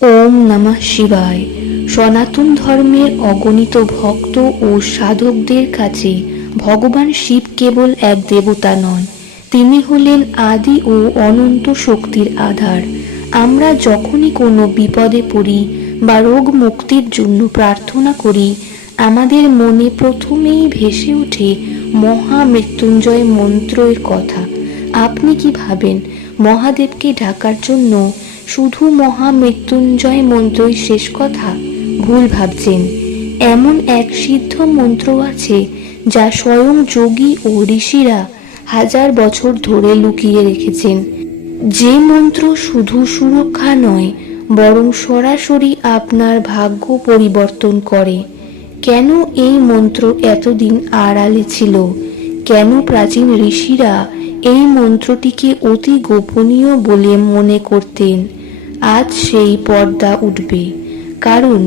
ওম নমঃ শিবায়। সনাতন ধর্মের অগণিত ভক্ত ও সাধকদের কাছে ভগবান শিব কেবল এক দেবতা নন, তিনি হলেন আদি ও অনন্ত শক্তির আধার। আমরা যখনই কোনো বিপদে পড়ি বা রোগ মুক্তির জন্য প্রার্থনা করি, আমাদের মনে প্রথমেই ভেসে ওঠে মহামৃত্যুঞ্জয় মন্ত্রের কথা। আপনি কি ভাবেন মহাদেবকে ডাকার জন্য শুধু মহামৃত্যুঞ্জয় মন্ত্রই শেষ কথা? ভুল ভাবছেন। এমন এক সিদ্ধ মন্ত্র আছে যা স্বয়ং যোগী ও ঋষিরা হাজার বছর ধরে লুকিয়ে রেখেছেন। যে মন্ত্র শুধু সুরক্ষা নয়, বরং সরাসরি আপনার ভাগ্য পরিবর্তন করে। কেন এই মন্ত্র এতদিন আড়ালে ছিল? কেন প্রাচীন ঋষিরা এই মন্ত্রটিকে অতি গোপনীয় বলে মনে করতেন? আজ সেই পর্দা উঠবে, কারণ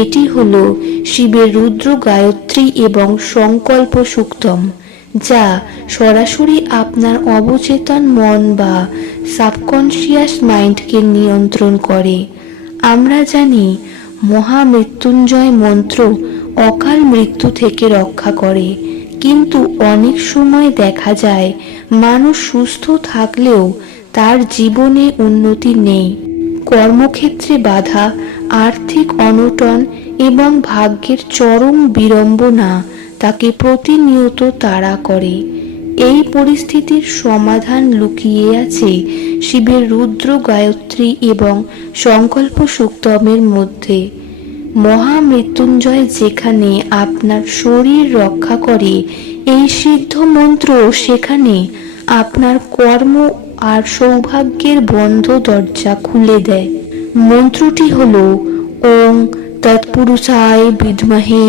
এটি হল শিবের রুদ্র গায়ত্রী এবং সংকল্প সুক্তম, যা সরাসরি আপনার অবচেতন মন বা সাবকনশিয়াস মাইন্ডকে নিয়ন্ত্রণ করে। আমরা জানি মহামৃত্যুঞ্জয় মন্ত্র অকাল মৃত্যু থেকে রক্ষা করে, কিন্তু অনেক সময় দেখা যায় মানুষ সুস্থ থাকলেও তার জীবনে উন্নতি নেই। কর্মক্ষেত্রে বাধা, আর্থিক অনটন এবং ভাগ্যের চরম বিড়ম্বনা তাকে প্রতিনিয়ত তাড়া করে। এই পরিস্থিতির সমাধান লুকিয়ে আছে শিবের রুদ্র গায়ত্রী এবং সংকল্প সুক্তমের মধ্যে। মহামৃত্যুঞ্জয় যেখানে আপনার শরীর রক্ষা করে, এই সিদ্ধ মন্ত্র সেখানে আপনার কর্ম আর সৌভাগ্যের বন্ধ দরজা খুলে দেয়। মন্ত্রটি হল ওং তৎপুরুষায় বিদ্মহে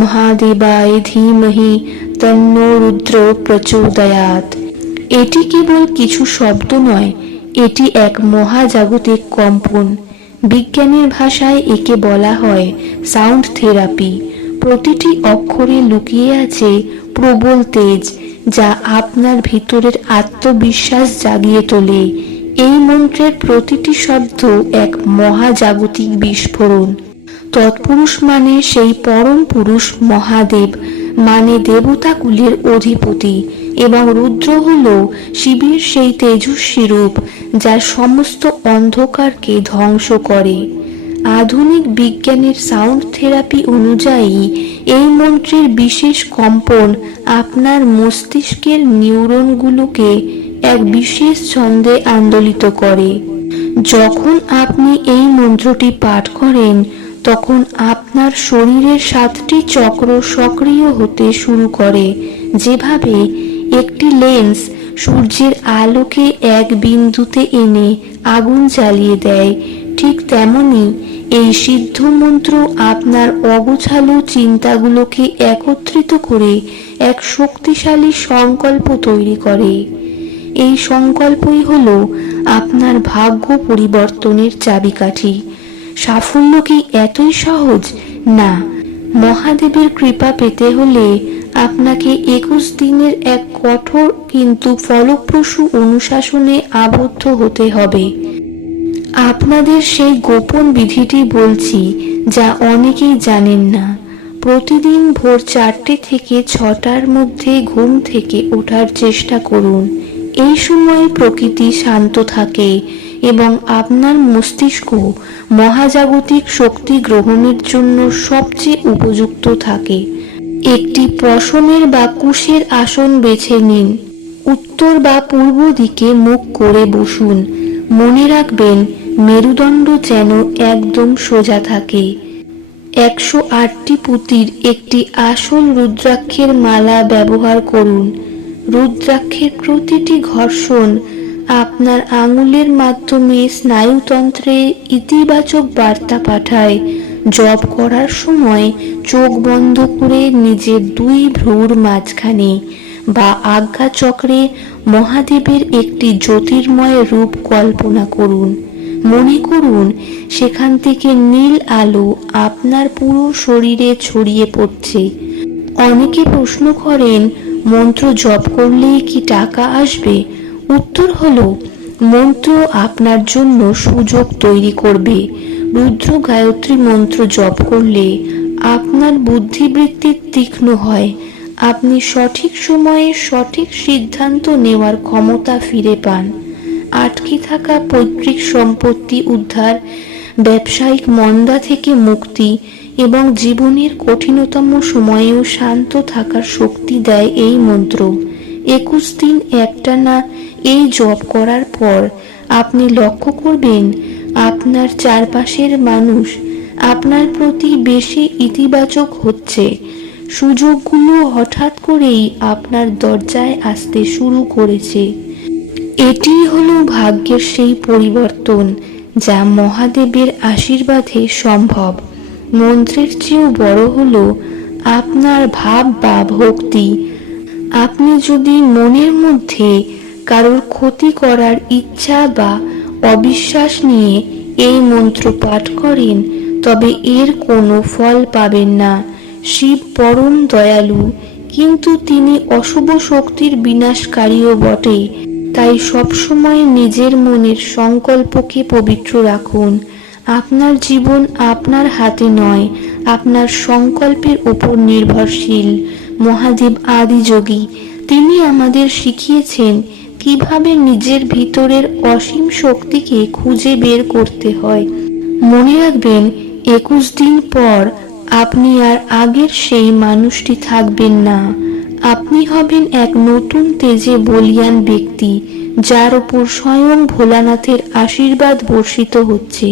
মহাদেবায় ধীমহি তন্নো রুদ্র প্রচোদয়াৎ। এটি কেবল কিছু শব্দ নয়, এটি এক মহাজাগতিক কম্পন। বিজ্ঞানের ভাষায় একে বলা হয় সাউন্ড থেরাপি। প্রতিটি অক্ষরে লুকিয়ে আছে প্রবল তেজ, যা আপনার ভিতরের আত্মবিশ্বাস জাগিয়ে তোলে। এই মন্ত্রের প্রতিটি শব্দ এক মহাজাগতিক বিস্ফোরণ। তৎপুরুষ মানে সেই পরম পুরুষ, মহাদেব মানে দেবতাকুলের অধিপতি, এবং রুদ্র হল শিবের সেই তেজস্বী রূপ যা সমস্ত অন্ধকারকে ধ্বংস করে। আধুনিক বিজ্ঞানের সাউন্ড থেরাপি অনুযায়ী এই মন্ত্রের বিশেষ কম্পন আপনার মস্তিষ্কের নিউরনগুলোকে এক বিশেষ ছন্দে আন্দোলিত করে। যখন আপনি এই মন্ত্রটি পাঠ করেন, তখন আপনার শরীরের 7টি চক্র সক্রিয় হতে শুরু করে। যেভাবে একটি লেন্স সূর্যের আলোকে এক বিন্দুতে এনে আগুন জ্বালিয়ে দেয়, ঠিক তেমনি এই সিদ্ধ মন্ত্র আপনার অগোছালো চিন্তাগুলোকে একত্রিত করে এক শক্তিশালী সংকল্প তৈরি করে। এই সংকল্পই হল আপনার ভাগ্য পরিবর্তনের চাবিকাঠি। সাফল্য কি এতই সহজ? না। মহাদেবের কৃপা পেতে হলে আপনাকে 21 দিনের এক কঠোর কিন্তু ফলপ্রসূ অনুশাসনে আবদ্ধ হতে হবে। আপনাদের সেই গোপন বিধিটি বলছি, যা অনেকেই জানেন না। প্রতিদিন ভোর 4টে থেকে 6টার মধ্যে ঘুম থেকে ওঠার চেষ্টা করুন। এই সময়ে প্রকৃতি শান্ত থাকে এবং আপনার মস্তিষ্ক মহাজাগতিক শক্তি গ্রহণের জন্য সবচেয়ে উপযুক্ত থাকে। একটি পশমের বা কুশের আসন বেছে নিন। উত্তর বা পূর্ব দিকে মুখ করে বসুন। মনে রাখবেন, মেরুদণ্ড যেন একদম সোজা থাকে। 108টি পুঁতির একটি আসল রুদ্রাক্ষের মালা ব্যবহার করুন। রুদ্রাক্ষের প্রতিটি ঘর্ষণ আপনার আঙুলের মাধ্যমে স্নায়ুতন্ত্রে ইতিবাচক বার্তা পাঠায়। জপ করার সময় চোখ বন্ধ করে নিজের 2 ভ্রুর মাঝখানে বা আজ্ঞাচক্রে মহাদেবের একটি জ্যোতির্ময় রূপ কল্পনা করুন। মনে করুন সেখান থেকে নীল আলো আপনার পুরো শরীরে ছড়িয়ে পড়ছে। অনেকে প্রশ্ন করেন, মন্ত্র জপ করলেই কি টাকা আসবে? উত্তর হলো, মন্ত্র আপনার জন্য সুযোগ তৈরি করবে। রুদ্র গায়ত্রী মন্ত্র জপ করলে আপনার বুদ্ধিবৃত্তি তীক্ষ্ণ হয়, আপনি সঠিক সময়ে সঠিক সিদ্ধান্ত নেওয়ার ক্ষমতা ফিরে পান। আটকে থাকা পৈতৃক সম্পত্তি উদ্ধার, ব্যবসায়িক মন্দা থেকে মুক্তি এবং জীবনের কঠিনতম সময়েও শান্ত থাকার শক্তি দেয় এই মন্ত্র। 21 দিন একটানা এই জপ করার পর আপনি লক্ষ্য করবেন আপনার চারপাশের মানুষ আপনার প্রতি বেশি ইতিবাচক হচ্ছে। সুযোগগুলো হঠাৎ করেই আপনার দরজায় আসতে শুরু করেছে। এটি হলো ভাগ্যের সেই পরিবর্তন যা মহাদেবের আশীর্বাদে সম্ভব। মন্ত্রের চেয়েও বড় হলো আপনার ভাব বা ভক্তি। আপনি যদি মনের মধ্যে কারোর ক্ষতি করার ইচ্ছা বা অবিশ্বাস নিয়ে এই মন্ত্র পাঠ করেন, তবে এর কোনো ফল পাবেন না। শিব পরম দয়ালু, কিন্তু তিনি অশুভ শক্তির বিনাশকারীও বটে। তাই সবসময় নিজের মনের সংকল্পকে পবিত্র রাখুন। আপনার জীবন আপনার হাতে নয়, আপনার সংকল্পের উপর নির্ভরশীল। মহাদেব আদিযোগী, তিনি আমাদের শিখিয়েছেন কিভাবে নিজের ভিতরের অসীম শক্তিকে খুঁজে বের করতে হয়। মনে রাখবেন, 21 দিন পর আপনি আর আগের সেই মানুষটি থাকবেন না। আপনি হবেন এক নতুন তেজে বলীয়ান ব্যক্তি, যার উপর স্বয়ং ভোলানাথের আশীর্বাদ বর্ষিত হচ্ছে।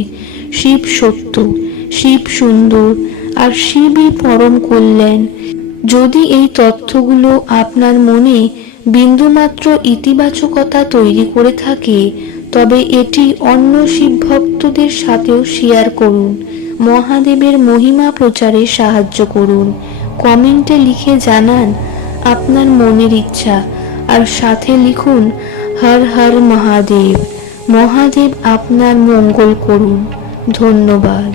শিব সত্য, শিব সুন্দর, আর শিবই পরম কল্যাণ। যদি এই তথ্যগুলো আপনার মনে বিন্দুমাত্র ইতিবাচকতা তৈরি করে থাকে, তবে এটি অন্য শিব ভক্তদের সাথেও শেয়ার করুন। মহাদেবের মহিমা প্রচারে সাহায্য করুন। কমেন্টে লিখে জানান আপনার মনের ইচ্ছা, আর সাথে লিখুন হর হর মহাদেব। মহাদেব আপনার মঙ্গল করুন। ধন্যবাদ।